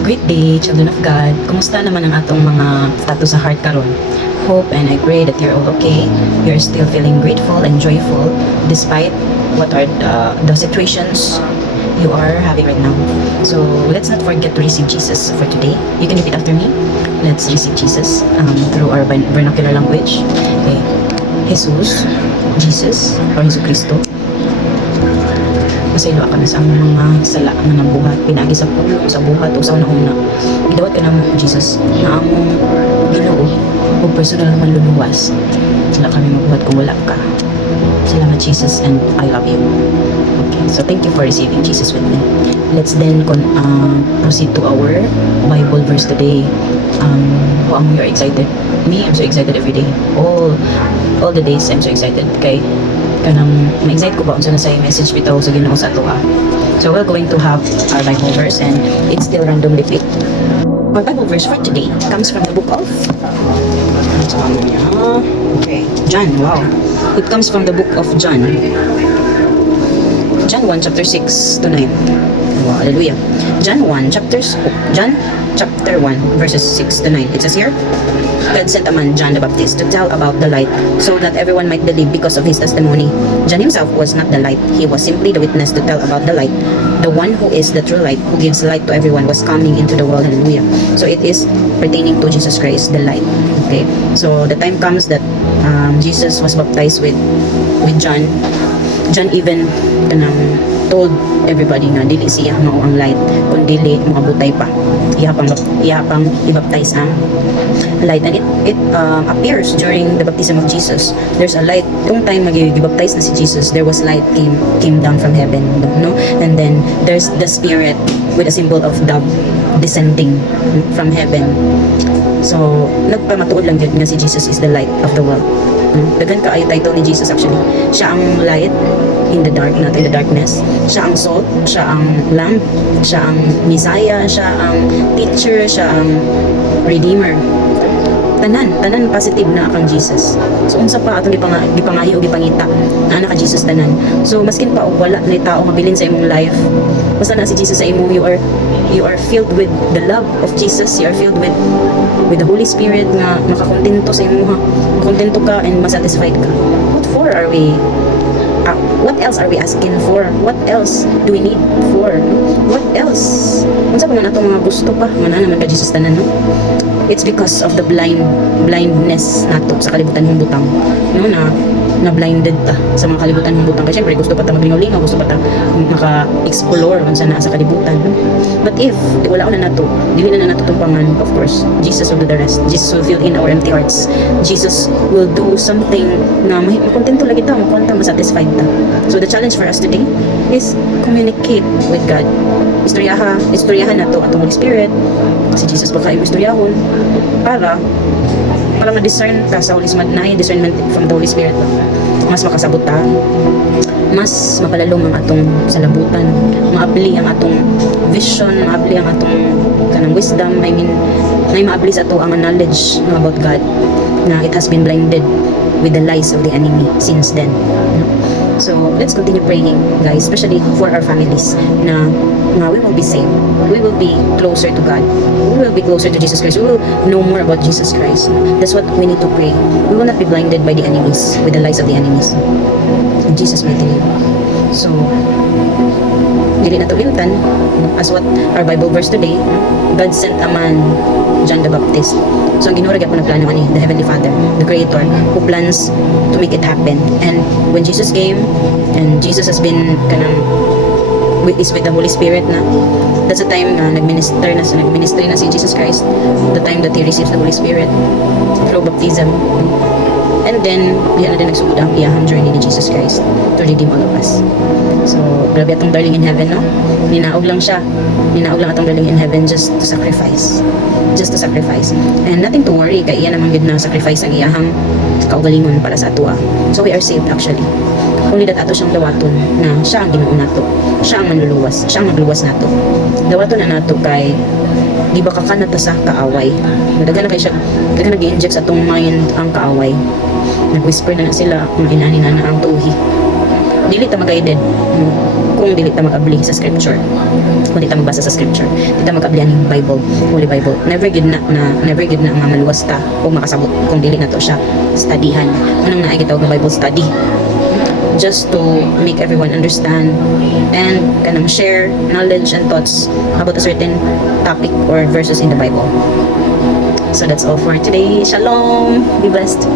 Great day, children of God. Kumusta naman ang atong mga status sa heart karon? Hope and I pray that you're all okay. You're still feeling grateful and joyful despite what are the situations you are having right now. So let's not forget to receive Jesus for today. You can repeat after me. Let's receive Jesus through our vernacular language. Okay. Jesus, Jesus, or Jesu Cristo. Pasaylo ka na sa among mga sala nga nabuhat pinagi sa pulong sa buhat o sa una-una gidawat ka namo Jesus na among Ginoo o personal man luluwas wala kami mabuhat kung wala ka. Salamat Jesus and I love you. Okay, so thank you for receiving Jesus with me. Let's then proceed to our Bible verse today. How you're excited? Me, I'm so excited every day. All the days I'm so excited kay kanang ma-excite ko ba unsa na sa message bitaw sa Ginoo sa ato. So we're going to have our Bible verse and it's still randomly picked. Our Bible verse for today comes from the book of John. Wow. It comes from the book of John. John 1 chapter 6 to 9. Wow, hallelujah. John 1 chapter 1 verses 6 to 9. It says here, God sent a man, John the Baptist, to tell about the light, so that everyone might believe because of his testimony. John himself was not the light, he was simply the witness to tell about the light. The one who is the true light, who gives light to everyone, was coming into the world. Hallelujah. So it is pertaining to Jesus Christ, the light. Okay, so the time comes that Jesus was baptized with John. John even told everybody nga dili siya mao ang light kun dili mga butay pa ihapang i-baptize ang light, and it appears during the baptism of Jesus. There's a light kung time mag-baptize na si Jesus, there was light came down from heaven, no? And then there's the spirit with a symbol of dove descending from heaven. So nagpamatuod lang yun nga si Jesus is the light of the world. Dagan ka ay title ni Jesus actually. Siya ang light in the dark, not in the darkness. Siya ang salt, siya ang lamp, siya ang Messiah, siya ang teacher, siya ang redeemer. Tanan positive na akang Jesus. So unsa pa atong gipangahi o gipangita na ana ka Jesus tanan. So maskin pa og wala na tao mabilin sa imong life, basta na si Jesus sa imo, you are filled with the love of Jesus, you are filled with the Holy Spirit nga makakontento sa imo, kontento ka and masatisfied ka. What else are we asking for? What else do we need for? What else? Unsa pa man atong mga gusto pa? Mana naman ka Jesus tanan, no? It's because of the blindness nato sa kalibutan ng butang, no, na blinded ta sa mga kalibutan ng butang. Kasi syempre gusto pa ta maglingaw-lingaw, gusto pa ta maka-explore kung saan na sa kalibutan, no? But if wala na nato, dili na nato tumpangan, of course Jesus will do the rest. Jesus will fill in our empty hearts. Jesus will do something na makontento lagi ta, masatisfied ta. So the challenge for us today is communicate with God. Istoryahan nato atong Holy Spirit, si Jesus ba kayo istoryahon para ma-discern ka sa Holy Spirit, na discernment from the Holy Spirit, mas makasabot ta, mas mapalalong ang atong salabutan, maabli ang atong vision, maabli ang atong kanang wisdom, maabli sa ato ang knowledge about God na it has been blinded with the lies of the enemy since then, no? So let's continue praying, guys, especially for our families na we will be saved, we will be closer to God, we will be closer to Jesus Christ, we will know more about Jesus Christ. That's what we need to pray. We will not be blinded by the enemies, with the lies of the enemies, in Jesus' mighty name. So dili na to limtan, as what our Bible verse today, God sent a man, John the Baptist. So ang ginurag ako na plano ani, the Heavenly Father, the Creator, who plans to make it happen. And when Jesus came, and Jesus has been is with the Holy Spirit na, that's the time na nagministry na si Jesus Christ, the time that He receives the Holy Spirit through baptism. And then diyan na din nagsugod ang iyahang journey ni Jesus Christ to redeem all of us. So grabe atong darling in heaven, no? Ninaog lang atong darling in heaven just to sacrifice, and nothing to worry kay iya naman gid na sacrifice ang iyahang kaugalingon para sa ato. So we are saved actually. Only that ato siyang dawaton na siya ang Ginoo nato, siya ang manluluwas, siya ang magluwas nato. Dawaton na nato kay di ba kakanat sa kaaway. Dagan na kay siya, dagan nag-inject sa atong mind ang kaaway. Nag-whisper na sila, mga inani na ang tuhi. Dili ta mag-guided. kung dili ta mag-abli sa scripture, kung di ta magbasa sa scripture, di ta mag-abli ang Bible, Holy Bible. Never gid na maluwas ta o makasabot kung dili na to siya studyhan. Unang naay gitawag na Bible study, just to make everyone understand and kanang share knowledge and thoughts about a certain topic or verses in the Bible. So that's all for today. Shalom. Be blessed.